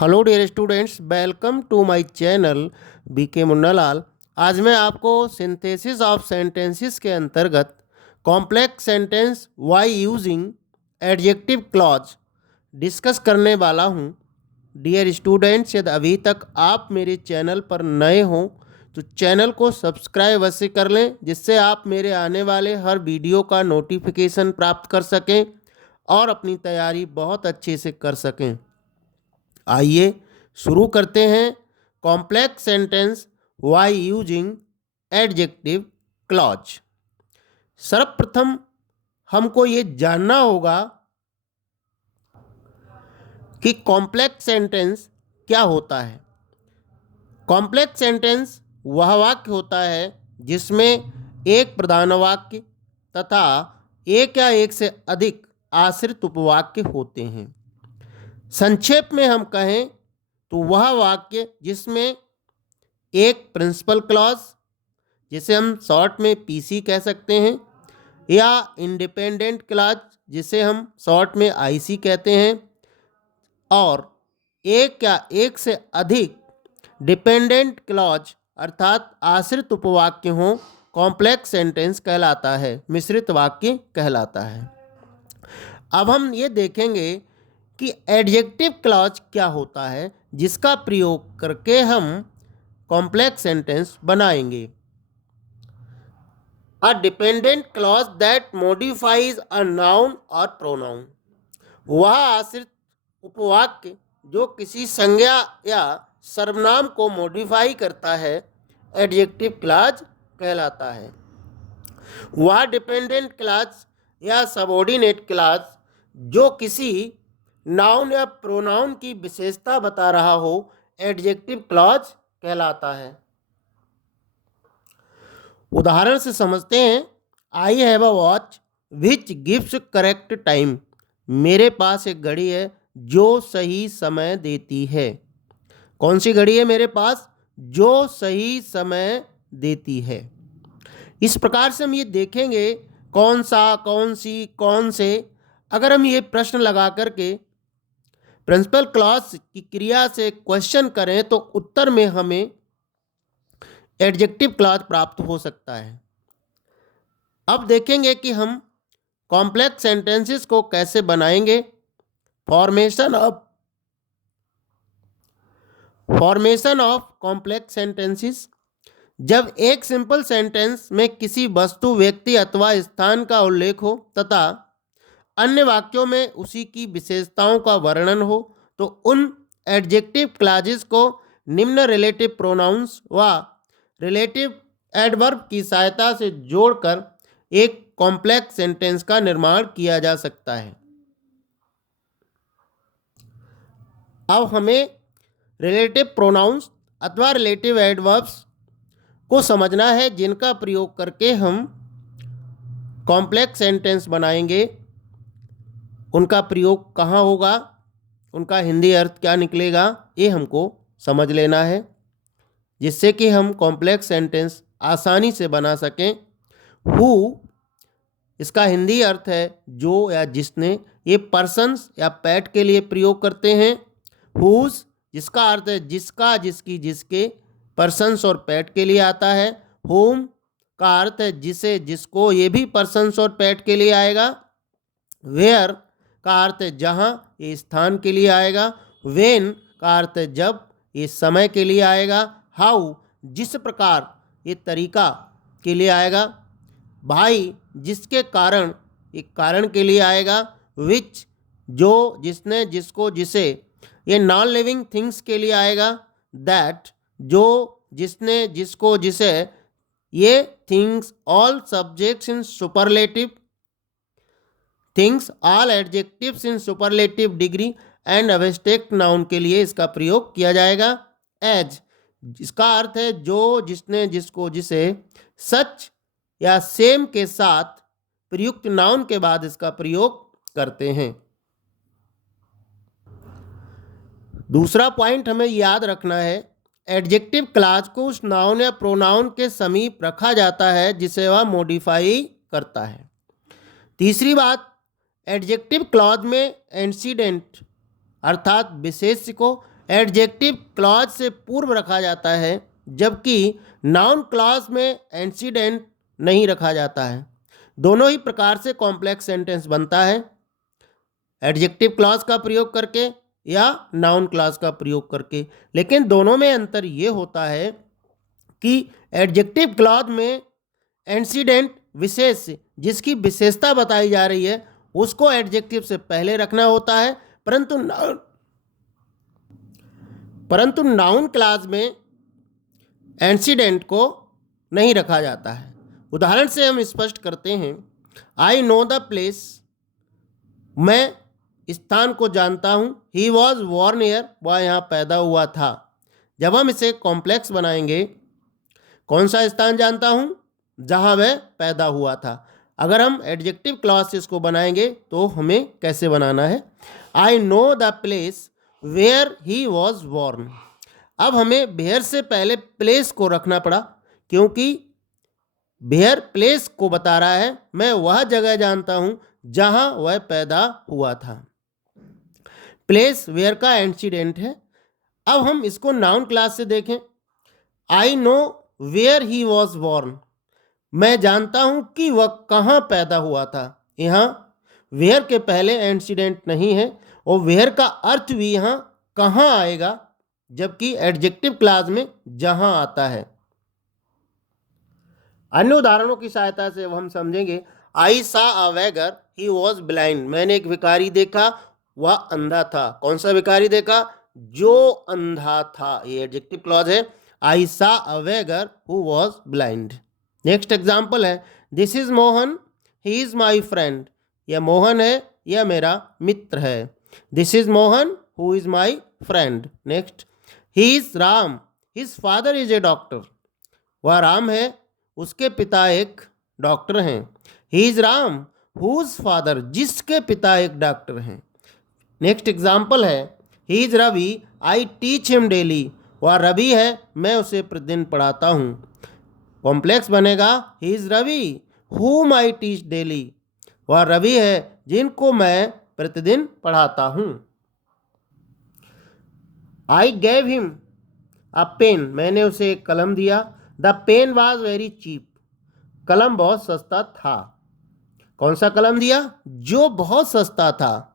Hello dear students, welcome to my channel BK Munnalal. आज मैं आपको सिंथेसिस ऑफ सेंटेंसेस के अंतर्गत complex sentence by using adjective clause discuss करने वाला हूं। डियर स्टूडेंट्स, यदि अभी तक आप मेरे चैनल पर नए हों तो चैनल को सब्सक्राइब अवश्य कर लें, जिससे आप मेरे आने वाले हर वीडियो का नोटिफिकेशन प्राप्त कर सकें और अपनी तैयारी बहुत अच्छे से कर सकें। आइए शुरू करते हैं complex sentence by using adjective clause. सर्वप्रथम हमको ये जानना होगा कि कॉम्प्लेक्स सेंटेंस क्या होता है। कॉम्प्लेक्स सेंटेंस वह वाक्य होता है जिसमें एक प्रधान वाक्य तथा एक या एक से अधिक आश्रित उपवाक्य होते हैं। संक्षेप में हम कहें तो वह वाक्य जिसमें एक प्रिंसिपल क्लॉज, जिसे हम शॉर्ट में पीसी कह सकते हैं, या इंडिपेंडेंट क्लॉज, जिसे हम शॉर्ट में आईसी कहते हैं, और एक या एक से अधिक डिपेंडेंट क्लॉज अर्थात आश्रित उपवाक्य हों, कॉम्प्लेक्स सेंटेंस कहलाता है, मिश्रित वाक्य कहलाता है। अब हम ये देखेंगे कि एडजेक्टिव क्लॉज क्या होता है, जिसका प्रयोग करके हम कॉम्प्लेक्स सेंटेंस बनाएंगे। A dependent clause that modifies a noun और प्रोनाउन, वह आश्रित उपवाक्य जो किसी संज्ञा या सर्वनाम को मॉडिफाई करता है, एडजेक्टिव क्लॉज कहलाता है। वह डिपेंडेंट क्लॉज या सबऑर्डिनेट क्लॉज जो किसी नाउन या प्रोनाउन की विशेषता बता रहा हो, एडजेक्टिव क्लॉज कहलाता है। उदाहरण से समझते हैं। I have a watch which gives correct time, मेरे पास एक घड़ी है जो सही समय देती है। कौन सी घड़ी है मेरे पास? जो सही समय देती है। इस प्रकार से हम ये देखेंगे कौन सा, कौन सी, कौन से। अगर हम ये प्रश्न लगा करके प्रिंसिपल क्लॉज की क्रिया से क्वेश्चन करें तो उत्तर में हमें एडजेक्टिव क्लॉज प्राप्त हो सकता है। अब देखेंगे कि हम कॉम्प्लेक्स सेंटेंसेस को कैसे बनाएंगे। Formation of complex sentences. जब एक सिंपल सेंटेंस में किसी वस्तु, व्यक्ति अथवा स्थान का उल्लेख हो तथा अन्य वाक्यों में उसी की विशेषताओं का वर्णन हो, तो उन एडजेक्टिव क्लॉजेस को निम्न रिलेटिव प्रोनाउंस व रिलेटिव एडवर्ब की सहायता से जोड़कर एक कॉम्प्लेक्स सेंटेंस का निर्माण किया जा सकता है। अब हमें रिलेटिव प्रोनाउंस अथवा रिलेटिव एडवर्ब्स को समझना है, जिनका प्रयोग करके हम कॉम्प्लेक्स सेंटेंस बनाएंगे। उनका प्रयोग कहाँ होगा, उनका हिंदी अर्थ क्या निकलेगा, ये हमको समझ लेना है, जिससे कि हम कॉम्प्लेक्स सेंटेंस आसानी से बना सकें। हु, इसका हिंदी अर्थ है जो या जिसने। ये पर्सन्स या पैट के लिए प्रयोग करते हैं। हुज, जिसका अर्थ है जिसका, जिसकी, जिसके। पर्सन्स और पैट के लिए आता है। होम का अर्थ है जिसे, जिसको, ये भी पर्सन्स और पैट के लिए आएगा। वेयर का अर्थ है जहाँ, ये स्थान के लिए आएगा। वेन का अर्थ है जब, ये समय के लिए आएगा। हाउ, जिस प्रकार, ये तरीका के लिए आएगा। भाई, जिसके कारण, ये कारण के लिए आएगा। विच, जो, जिसने, जिसको, जिसे, ये नॉन लिविंग थिंग्स के लिए आएगा। दैट, जो, जिसने, जिसको, जिसे, ये things all subjects in superlative things all adjectives in superlative degree and abstract noun के लिए इसका प्रयोग किया जाएगा। एज, इसका अर्थ है जो, जिसने, जिसको, जिसे। सच या सेम के साथ प्रयुक्त नाउन के बाद इसका प्रयोग करते हैं। दूसरा पॉइंट हमें याद रखना है, एडजेक्टिव क्लॉज को उस नाउन या प्रोनाउन के समीप रखा जाता है जिसे वह मॉडिफाई करता है। तीसरी बात, एडजेक्टिव क्लॉज में एंटीसीडेंट अर्थात विशेष्य को एडजेक्टिव क्लॉज से पूर्व रखा जाता है, जबकि नाउन क्लॉज में एंटीडेंट नहीं रखा जाता है। दोनों ही प्रकार से कॉम्प्लेक्स सेंटेंस बनता है, एडजेक्टिव क्लॉज का प्रयोग करके या नाउन क्लॉज का प्रयोग करके। लेकिन दोनों में अंतर ये होता है कि एडजेक्टिव क्लॉज में एंटीडेंट विशेष जिसकी विशेषता बताई जा रही है उसको एडजेक्टिव से पहले रखना होता है, परंतु नाउन क्लॉज में एंटीडेंट को नहीं रखा जाता है। उदाहरण से हम स्पष्ट करते हैं, आई नो द प्लेस, मैं स्थान को जानता हूँ। ही वॉज बॉर्न हियर, वह यहाँ पैदा हुआ था। जब हम इसे कॉम्प्लेक्स बनाएंगे, कौन सा स्थान जानता हूँ, जहाँ वह पैदा हुआ था। अगर हम एडजेक्टिव क्लॉज से इसको बनाएंगे तो हमें कैसे बनाना है, I know the place where he was born. अब हमें वेयर से पहले प्लेस को रखना पड़ा, क्योंकि वेयर प्लेस को बता रहा है मैं वह जगह जानता हूँ जहाँ वह पैदा हुआ था। प्लेस वेयर का एंटीडेंट है। अब हम इसको नाउन क्लास से देखें, I know where he was born, मैं जानता हूं कि वह कहाँ पैदा हुआ था। यहाँ वेयर के पहले एंटीडेंट नहीं है और वेयर का अर्थ भी यहाँ कहाँ आएगा, जबकि एडजेक्टिव क्लास में जहाँ आता है। अन्य उदाहरणों की सहायता से हम समझेंगे, आई saw a वेगर he was blind, मैंने एक भिखारी देखा, वह अंधा था। कौन सा भिखारी देखा, जो अंधा था। ये एडजेक्टिव क्लॉज है, I saw a beggar who was blind. Next example है, this is Mohan he is my friend, यह मोहन है, यह मेरा मित्र है। This is Mohan who is my friend. Next, he is Ram his father is a doctor, वह राम है, उसके पिता एक डॉक्टर हैं। He is Ram whose father, जिसके पिता एक डॉक्टर हैं। नेक्स्ट एग्जाम्पल है, he is Ravi I teach him daily, वह रवि है, मैं उसे प्रतिदिन पढ़ाता हूँ। कॉम्प्लेक्स बनेगा, ही इज रवि हुम आई टीच डेली, वह रवि है जिनको मैं प्रतिदिन पढ़ाता हूँ। I gave him a pen, मैंने उसे एक कलम दिया। The pen was very cheap, कलम बहुत सस्ता था। कौन सा कलम दिया, जो बहुत सस्ता था।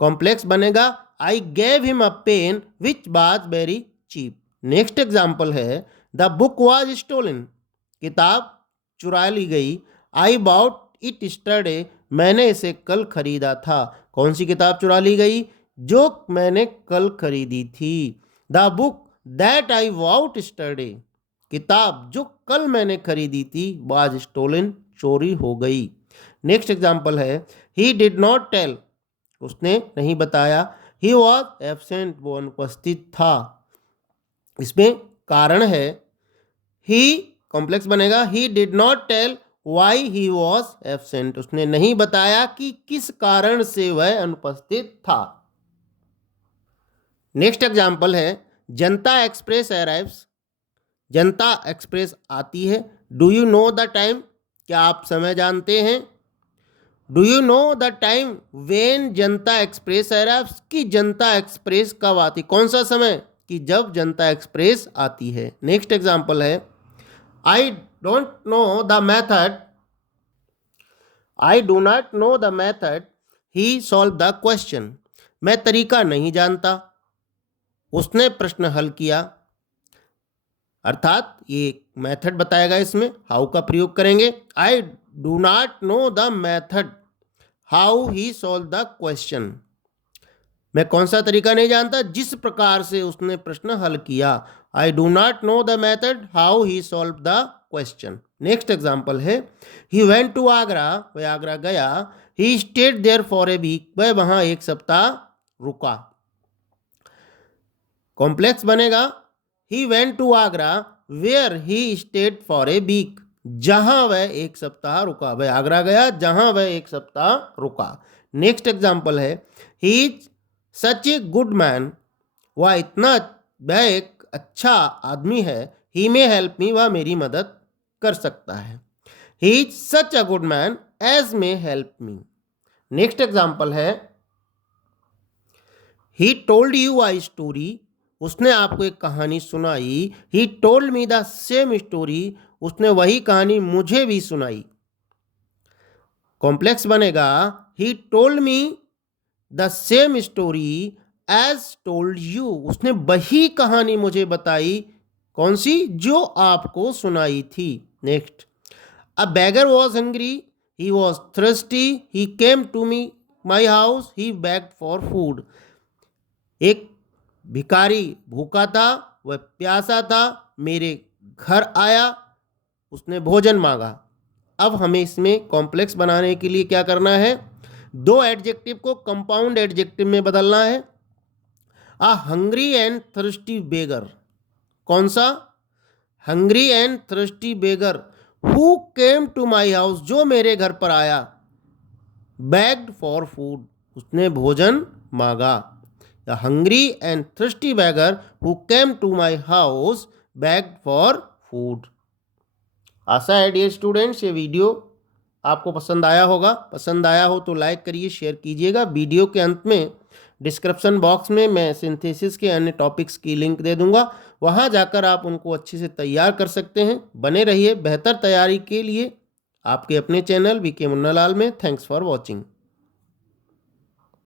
कॉम्प्लेक्स बनेगा, I gave him a pen which was very cheap. Next example है, द बुक वॉज स्टोलन, किताब चुरा ली गई। आई बाउट इट यस्टरडे, मैंने इसे कल खरीदा था। कौन सी किताब चुरा ली गई, जो मैंने कल खरीदी थी। The book that I bought yesterday, किताब जो कल मैंने खरीदी थी, वाज स्टोलन, चोरी हो गई। नेक्स्ट एग्जाम्पल है, ही डिड नॉट टेल, उसने नहीं बताया। ही वॉज एब्सेंट, वो अनुपस्थित था। इसमें कारण है, ही कॉम्प्लेक्स बनेगा, he did not tell why he was absent, उसने नहीं बताया कि किस कारण से वह अनुपस्थित था। नेक्स्ट एग्जाम्पल है, जनता एक्सप्रेस अराइव्स, जनता एक्सप्रेस आती है। Do you know the time, क्या आप समय जानते हैं। Do you know the time when Janata express arrives, कि जनता एक्सप्रेस कब आती, कौन सा समय, कि जब जनता एक्सप्रेस आती है। नेक्स्ट एग्जाम्पल है, I don't know the method, I do not know the method he solve the question, मैं तरीका नहीं जानता, उसने प्रश्न हल किया। अर्थात ये मेथड बताएगा, इसमें हाउ का प्रयोग करेंगे। आई do not know the method how he solve the question, मैं कौन सा तरीका नहीं जानता जिस प्रकार से उसने प्रश्न हल किया। I do not know the method how he solve the question. Next example है, ही वेंट टू आगरा, वह आगरा गया। He stayed there for a week, वह वहां एक सप्ताह रुका। कॉम्प्लेक्स बनेगा, he went to Agra where he stayed for a week, जहां वह एक सप्ताह रुका। वह आगरा गया जहां वह एक सप्ताह रुका। नेक्स्ट एग्जाम्पल है, he is such a good man, वह एक अच्छा आदमी है। ही मे हेल्प मी, वह मेरी मदद कर सकता है। He is such a good man as may help me. Next example है, he told you I story, उसने आपको एक कहानी सुनाई। He told me the same story, उसने वही कहानी मुझे भी सुनाई। कॉम्प्लेक्स बनेगा he told me the same story as told you, उसने वही कहानी मुझे बताई। कौन सी? जो आपको सुनाई थी। Next, a beggar was hungry, he was thirsty, he came to my house, he begged for food. एक भिखारी भूखा था, वह प्यासा था, मेरे घर आया, उसने भोजन मांगा। अब हमें इसमें कॉम्प्लेक्स बनाने के लिए क्या करना है? दो एडजेक्टिव को कंपाउंड एडजेक्टिव में बदलना है। A hungry and thirsty beggar, कौन सा? Hungry and thirsty beggar who came to my house, जो मेरे घर पर आया। बेग्ड फॉर फूड, उसने भोजन मांगा। The hungry and thirsty beggar who came to my house begged for food. आशा है डियर स्टूडेंट्स ये वीडियो आपको पसंद आया होगा। पसंद आया हो तो लाइक करिए, शेयर कीजिएगा। वीडियो के अंत में डिस्क्रिप्शन बॉक्स में मैं सिंथेसिस के अन्य टॉपिक्स की लिंक दे दूंगा, वहां जाकर आप उनको अच्छे से तैयार कर सकते हैं। बने रहिए बेहतर तैयारी के लिए आपके अपने चैनल वीके मुन्नालाल में। Thanks for watching.